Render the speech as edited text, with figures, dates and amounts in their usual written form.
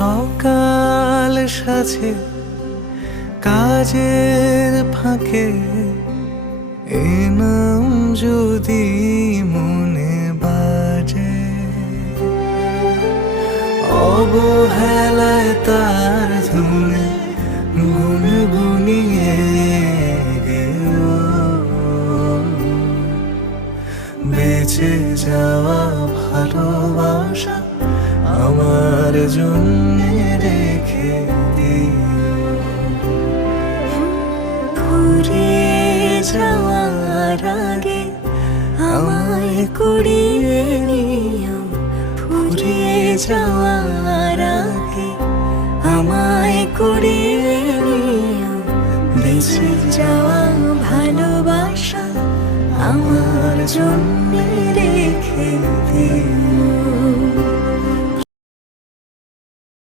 সকাল সাজে কাজের ফাঁকে, এ নাম যদি মনে বাজে, অবহেলায় তার ধুনে গুনগুনিয়ে গেও। বেঁচে যাওয়া ভালোবাসা আমার জন্য রেখে দিও। ফুরিয়ে যাওয়ার আগে আমায় কুড়িয়ে নিও। ফুরিয়ে যাওয়ার আগে আমায় কুড়িয়ে নিও। বেঁচে যাওয়া ভালোবাসা আমার জন্য রেখে দিও।